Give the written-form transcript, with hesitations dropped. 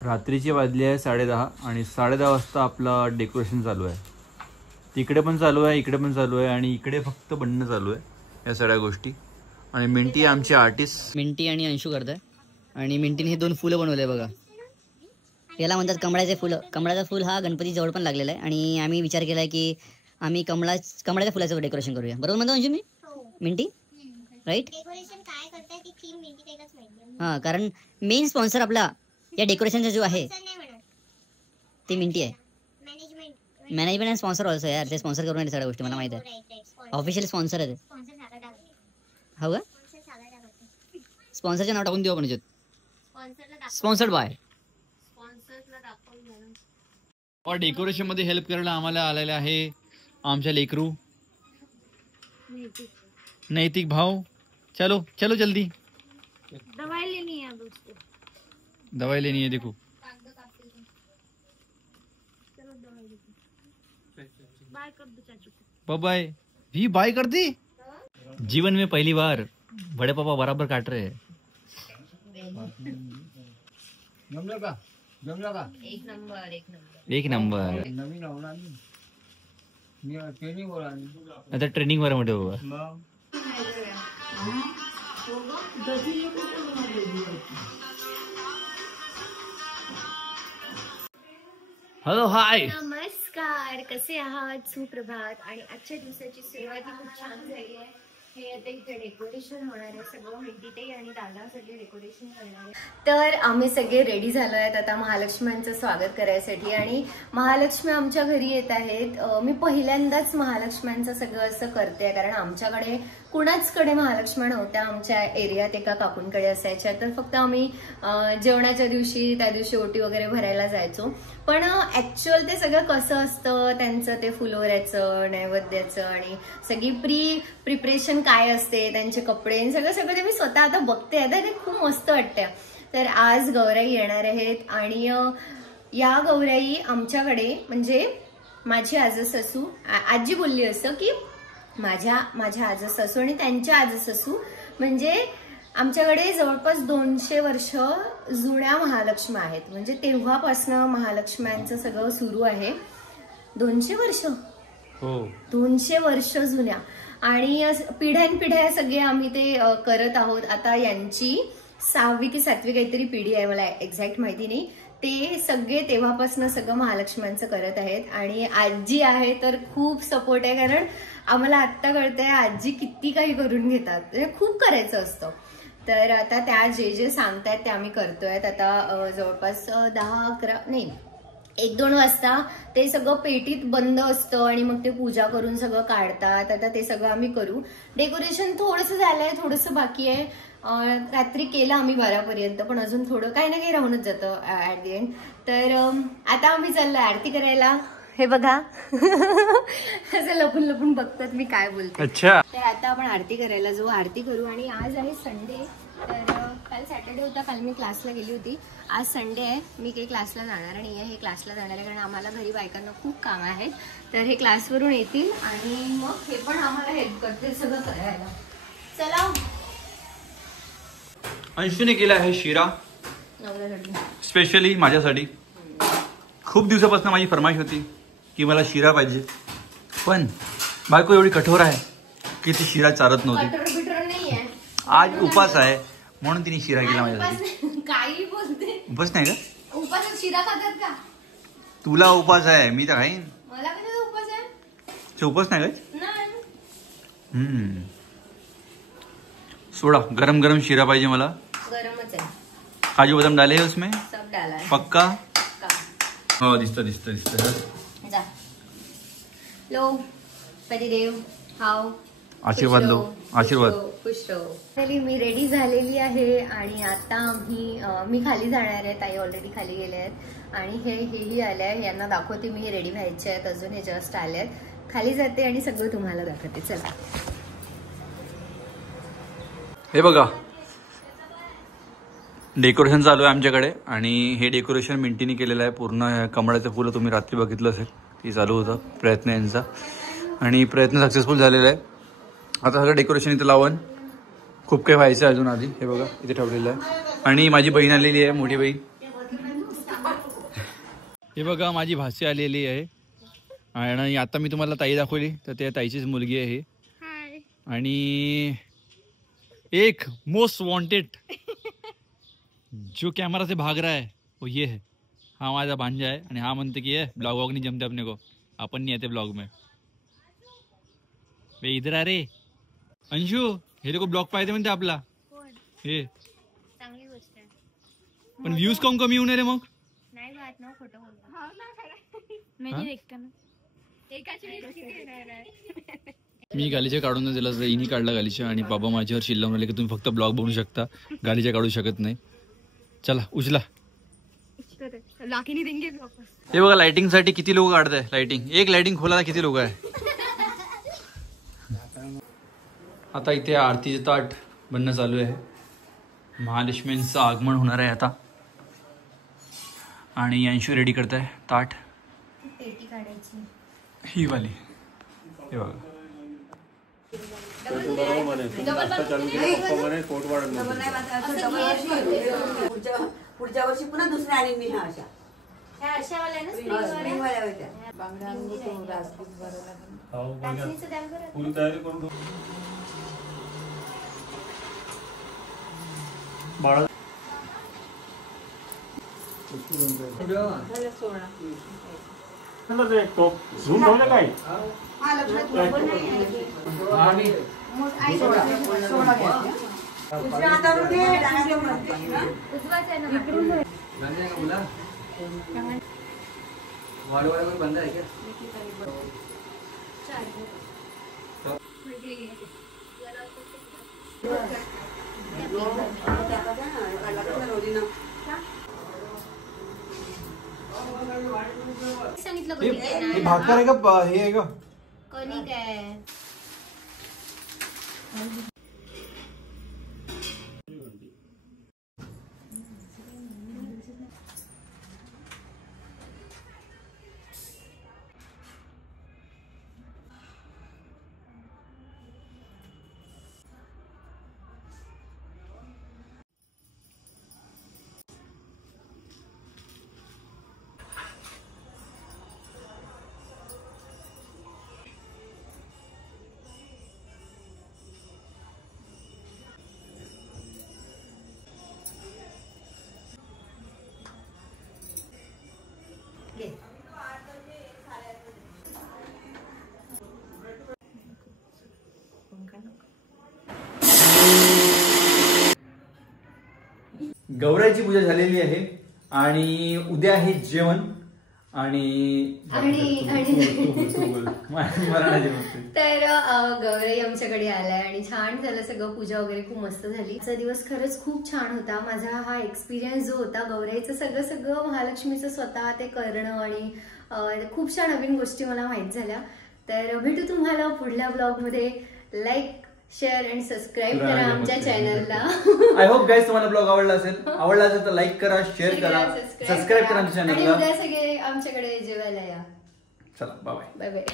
रात्रीची वाजली आहे 10:30 आणि 10:30 वाजता आपलं डेकोरेशन चालू आहे. तिकडे पण चालू आहे, इकडे पण चालू आहे आणि इकडे फक्त बनणं चालू आहे या सगळ्या गोष्टी. आणि मिंटी आमचे आर्टिस्ट, मिंटी आणि अंशू करताय. आणि मिंटीने हे 2 फुलं बनवले बघा. याला म्हणतात कमळाचे फुलं. कमळाचा फुल हा गणपती जवळ पण लागलेला आहे आणि आम्ही विचार केलाय की आम्ही कमळाच्या फुलाचं डेकोरेशन करूया. बरोबर म्हणतो अंशू मी? Minty right. हां, कारण मेन स्पॉन्सर आपला या डेकोरेशनचा जो आहे ते मिंटी आहे. मॅनेजमेंट आणि स्पॉन्सर ऑल्सो यार. ते स्पॉन्सर करून सगळ्या गोष्टी मला माहिती आहे. ऑफिशियल स्पॉन्सर आहे ते. हो का? स्पॉन्सरचे नाव टाकून देऊ आपण याच्यात. Sponsored by. और डेकोरेशन मध्ये हेल्प करायला आम्हाला आलेले आहे आमच्या लेकरू नैतिक भाव. चलो चलो जल्दी. दवाई लेनी है दोस्तों. दवाई लेनी है देखो. बाय कर दो चाचू बाय को. बाय. भी बाय कर दी. जीवन में पहली बार बड़े पापा बराबर काट रहे हैं. जमलं का? एक नंबर. एक नंबर. नवीन आवडा मी ट्रेनिंग वर आली. आता ट्रेनिंग वर मध्ये बाबा. मग हॅलो हाय. नमस्कार, कसे आहात? सुप्रभात. आणि आजच्या दिवसाची सुरुवात ही खूप छान झाली आहे. हे आता इथे डेकोरेशन होणार आहे. सगळं मिंटी आणि दादा सगळे डेकोरेशन करणार आहे. तर आम्ही सगळे रेडी झालो आहेत आता महालक्ष्म्यांचं स्वागत करायसाठी. आणि महालक्ष्मी आमच्या घरी येत आहेत. मी पहिल्यांदाच महालक्ष्म्यांचं सगळं असं करते, कारण आमच्याकडे कुणाचकडे महालक्ष्म्या नव्हत्या. आमच्या एरियात एका काकूंकडे असायच्या, तर फक्त आम्ही जेवणाच्या दिवशी त्या दिवशी ओटी वगैरे भरायला जायचो. पण ऍक्च्युअल ते सगळं कसं असतं त्यांचं, ते फुलोऱ्याचं, नैवेद्याचं आणि सगळी प्रिपरेशन काय असते, त्यांचे कपडे सगळं ते मी स्वतः आता बघते. आता ते खूप मस्त वाटतं. तर आज गौराई येणार आहेत आणि या गौराई आमच्याकडे म्हणजे माझी आजसासू आजी बोलली असं की माझ्या आजसासू आणि त्यांच्या आजसासू म्हणजे आमच्याकडे जवळपास 200 वर्ष जुन्या महालक्ष्म्या आहेत. म्हणजे तेव्हापासून महालक्ष्म्यांचं सगळं सुरू आहे. 200 वर्ष. हो, 200 वर्ष जुन्या. आणि पिढ्यानपिढ्या सगळे आम्ही ते करत आहोत. आता यांची 6वी की 7वी काहीतरी पिढी आहे, मला एक्झॅक्ट माहिती नाही. ते सगळे तेव्हापासून सगळं महालक्ष्म्यांचं करत आहेत. आणि आजी आहे तर खूप सपोर्ट आहे, कारण आम्हाला आत्ता कळतंय आजी किती काही करून घेतात. खूप करायचं असतं. तर आता त्या जे सांगतायत ते आम्ही करतोय. आता जवळपास 10-11 नाही 1-2 वाजता ते सगळं पेटीत बंद असतं आणि मग ते पूजा करून सगळं काढतात. आता ते सगळं आम्ही करू. डेकोरेशन थोडंसं झालंय, थोडंसं बाकी आहे. रात्री केलं आम्ही 12पर्यंत, पण अजून थोडं काही ना काही राहूनच जातं ऍट दी एंड. तर आता आम्ही चाललो आरती करायला. हे बघा असं लपून लपून बघतात मी काय बोलते. अच्छा. तर आता आपण आरती करायला जाऊ, आरती करू. आणि आज आहे संडे. तर काल सॅटर्डे होता, काल मी क्लासला गेली होती. आज संडे आहे, मी काही क्लासला जाणार नाही आहे. हे क्लासला जाणार आहे कारण आम्हाला घरी बायकांना खूप काम आहेत. तर हे क्लासवरून येतील आणि मग हे पण आम्हाला हेल्प करतील सगळं करायला. चला. अंशूने केला आहे शिरा स्पेशली माझ्यासाठी. खूप दिवसापासून माझी फरमाईश होती की मला शिरा पाहिजे, पण बायको एवढी कठोर आहे की ती शिरा चारत नव्हती. आज उपास आहे म्हणून तिने शिरा केला माझ्यासाठी. काही बोलते. उपास नाही का? उपासात शिरा खातात का? तुला उपास आहे, मी तर खाईन. मला कधी उपास आहे? उपास नाही का? नाही. सोडा, गरम गरम शिरा पाहिजे मला. गरमच आहे. काजू बदाम डाले है उसमें? सब डाला है. पक्का? हो, दिसतं. जा. लो पतिदेव हाव. आशीर्वाद लो. आशीर्वाद. खुश रहो. मी रेडी झालेली आहे आणि आता मी खाली जाणार आहे. ताई ऑलरेडी खाली गेले आहेत आणि हेही आले आहे. यांना दाखवते मी, रेडी व्हायचे आहेत अजून. हे जस्ट आले आहेत. खाली जाते आणि सगळं तुम्हाला दाखवते. चला. हे बघा, डेकोरेशन चालू आहे आमच्याकडे आणि हे डेकोरेशन मिंटीने केलेलं आहे. पूर्ण कमळाचं फुलं तुम्ही रात्री बघितलं असेल, ती चालू होतं प्रयत्न यांचा आणि प्रयत्न सक्सेसफुल झालेला आहे. आता सगळं डेकोरेशन इथं लावून खूप काही व्हायचं अजून आधी. हे बघा इथे ठेवलेलं आहे आणि माझी बहीण आलेली आहे, मोठी बहीण. हे बघा माझी भाची आलेली आहे आणि आता मी तुम्हाला ताई दाखवली तर त्या ताईचीच मुलगी आहे आणि एक मोस्ट वांटेड जो कैमरा से भाग रहा है वो ये है. हा माझा भांजा आहे आणि हा म्हणते की ये ब्लॉग वॉग नहीं जमते अपने को, अपन नहीं आते ब्लॉग में. बे इधर आ रे अंशु, हे लोक ब्लॉग पाहिजे म्हणते आपला. हे चांगली गोष्ट आहे. पण व्ह्यूज कम कमी होणार रे मग. नाही बात ना खोटं बोलतो. मी गालीच्या काढून दिला तर इनी काढला गालीच्या आणि बाबा माझ्यावर चिल्लावून आले की तुम्ही फक्त ब्लॉग बनवू शकता, गालीच्या काढू शकत नाही. चला उचला. हे बघा लाइटिंग साठी किती लोक काढताय लाइटिंग. एक लाइटिंग खोलायला किती लोक आहे. आता इथे आरतीचे ताट बनणं चालू आहे. महालक्ष्मींचं आगमन होणार आहे आता आणि अंशू रेडी करताय ताट. पेटी काढायची ही वाली हे बघा. पुढच्या वर्षी पुन्हा दुसऱ्या आणि मी ह्या अशा ह्या अशा वाल्या ना स्प्रिंगवाल्या होत्या. टाचणीचं द्याल बरं. पूरी तयारी करून ठेव. बाळा झूम ठेवलं काय हा लक्षात उजव्या हातावर घे, डाव्या हातावर घे. उजवाच आहे ना. बंद आहे क्या. सांगितलं हे भाकर आहे का हे आहे का. कणिक आहे. गौराईची पूजा झालेली आहे आणि उद्या आहे जेवण आणि तर गौराई आमच्याकडे आलाय आणि छान झालं सगळं. पूजा वगैरे खूप मस्त झाली. आजचा दिवस खरंच खूप छान होता. माझा हा एक्सपिरियन्स जो होता गौराईचं सगळं महालक्ष्मीचं स्वतः ते करणं आणि खूप छान नवीन गोष्टी मला माहित झाल्या. तर भेटू तुम्हाला पुढल्या ब्लॉग मध्ये. लाईक शेअर आणि सबस्क्राईब करा आमच्या चॅनलला. आय होप गाईज तुम्हाला ब्लॉग आवडला असेल तर लाईक करा, शेअर करा, सबस्क्राईब करा आमच्या आणि चॅनलला. उद्या सगळे आमच्याकडे जेवायला या. चला बाय बाय बाय.